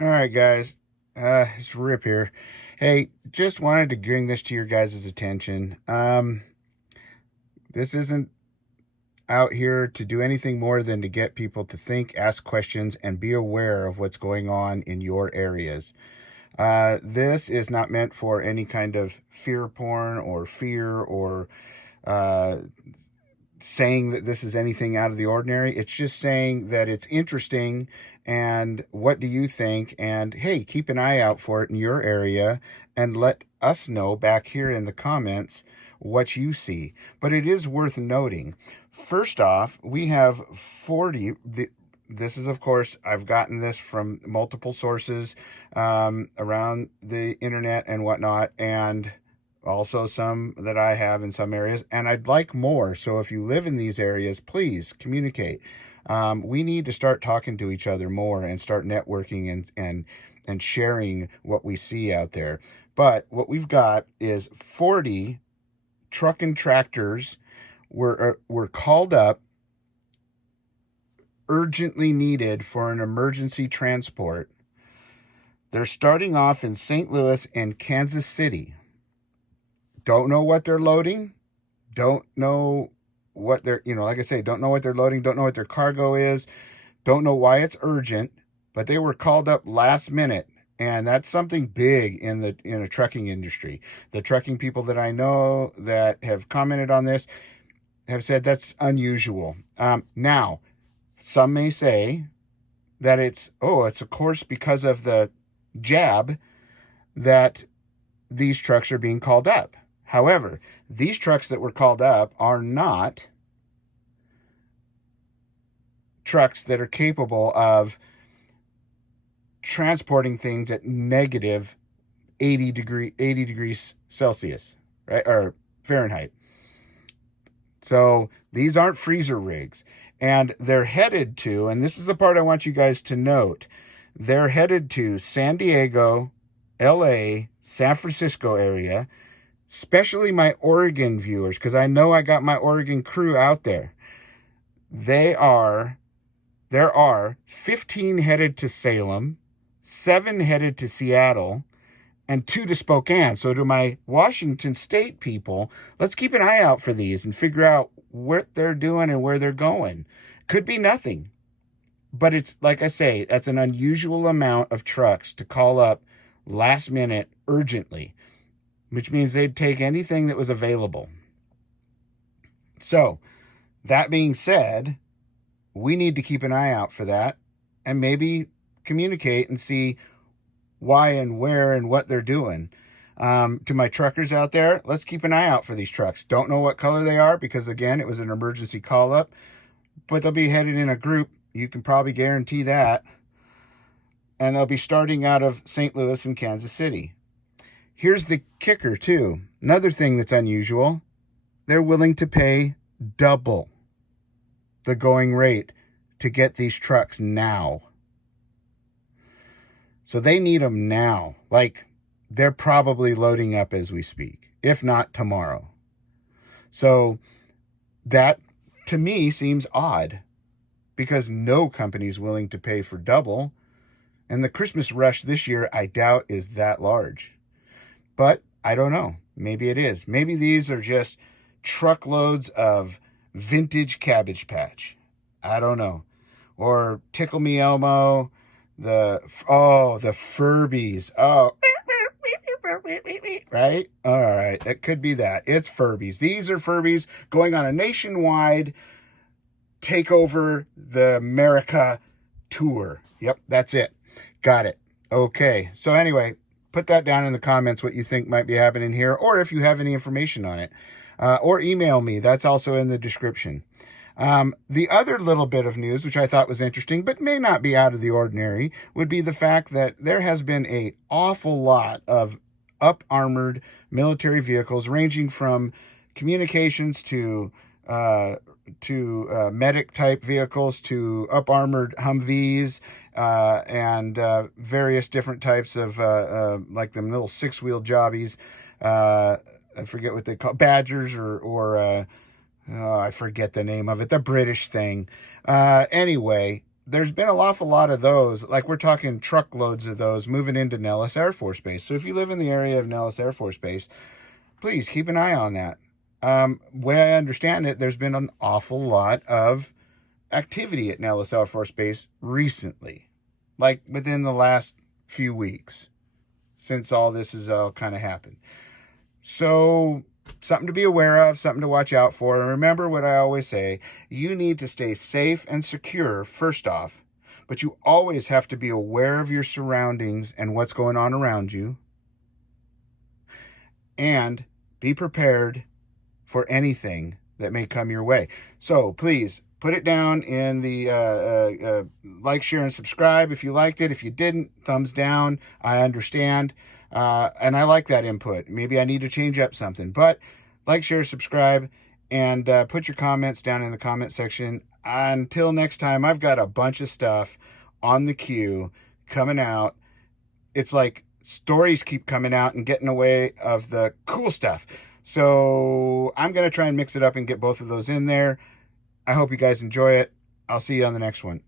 All right, guys. It's Rip here. Hey, just wanted to bring this to your guys' attention. This isn't out here to do anything more than to get people to think, ask questions, and be aware of what's going on in your areas. This is not meant for any kind of fear porn or fear or uh, saying that this is anything out of the ordinary. It's just saying that it's interesting and what do you think? And hey, keep an eye out for it in your area and let us know back here in the comments what you see. But it is worth noting. First off, we have 40. This is, of course, I've gotten this from multiple sources around the internet and whatnot. And also some that I have in some areas, and I'd like more. So if you live in these areas, please communicate. We need to start talking to each other more and start networking and sharing what we see out there. But what we've got is 40 truck and tractors were called up, urgently needed for an emergency transport. They're starting off in St. Louis and Kansas City. Don't know what they're loading. Don't know what they're, like I say, don't know what they're loading. Don't know what their cargo is. Don't know why it's urgent, but they were called up last minute. And that's something big in a trucking industry. The trucking people that I know that have commented on this have said that's unusual. Now, some may say that it's of course because of the jab that these trucks are being called up. However, these trucks that were called up are not trucks that are capable of transporting things at negative 80 degrees Celsius, right? Or Fahrenheit. So these aren't freezer rigs. And they're headed to, and this is the part I want you guys to note, they're headed to San Diego, LA, San Francisco area, especially my Oregon viewers, because I know I got my Oregon crew out there. There are 15 headed to Salem, 7 headed to Seattle, and 2 to Spokane. So to my Washington State people, let's keep an eye out for these and figure out what they're doing and where they're going. Could be nothing. But it's, like I say, that's an unusual amount of trucks to call up last minute urgently, which means they'd take anything that was available. So, that being said, we need to keep an eye out for that and maybe communicate and see why and where and what they're doing. To my truckers out there, let's keep an eye out for these trucks. Don't know what color they are because, again, it was an emergency call up, but they'll be headed in a group. You can probably guarantee that. And they'll be starting out of St. Louis and Kansas City. Here's the kicker, too. Another thing that's unusual. They're willing to pay double the going rate to get these trucks now. So they need them now. Like, they're probably loading up as we speak, if not tomorrow. So that, to me, seems odd because no company's willing to pay for double. And the Christmas rush this year, I doubt, is that large. But I don't know. Maybe it is. Maybe these are just truckloads of vintage Cabbage Patch. I don't know. Or Tickle Me Elmo. The Furbies. Oh, right? All right. It could be that. It's Furbies. These are Furbies going on a nationwide take over the America tour. Yep, that's it. Got it. Okay. So anyway, put that down in the comments what you think might be happening here, or if you have any information on it, or email me. That's also in the description. The other little bit of news, which I thought was interesting, but may not be out of the ordinary, would be the fact that there has been an awful lot of up-armored military vehicles, ranging from communications to medic-type vehicles to up-armored Humvees, and various different types of, like them little 6-wheel jobbies. I forget what they call Badgers or I forget the name of it, the British thing. Anyway, there's been an awful lot of those. Like, we're talking truckloads of those moving into Nellis Air Force Base. So if you live in the area of Nellis Air Force Base, please keep an eye on that. Way I understand it, there's been an awful lot of activity at Nellis Air Force Base recently, like within the last few weeks, since all this has all kind of happened. So something to be aware of, something to watch out for. And remember what I always say, you need to stay safe and secure first off, but you always have to be aware of your surroundings and what's going on around you, and be prepared for anything that may come your way. So please put it down in the like, share, and subscribe if you liked it. If you didn't, thumbs down. I understand. And I like that input. Maybe I need to change up something. But like, share, subscribe, and put your comments down in the comment section. Until next time, I've got a bunch of stuff on the queue coming out. It's like stories keep coming out and getting away of the cool stuff. So I'm going to try and mix it up and get both of those in there. I hope you guys enjoy it. I'll see you on the next one.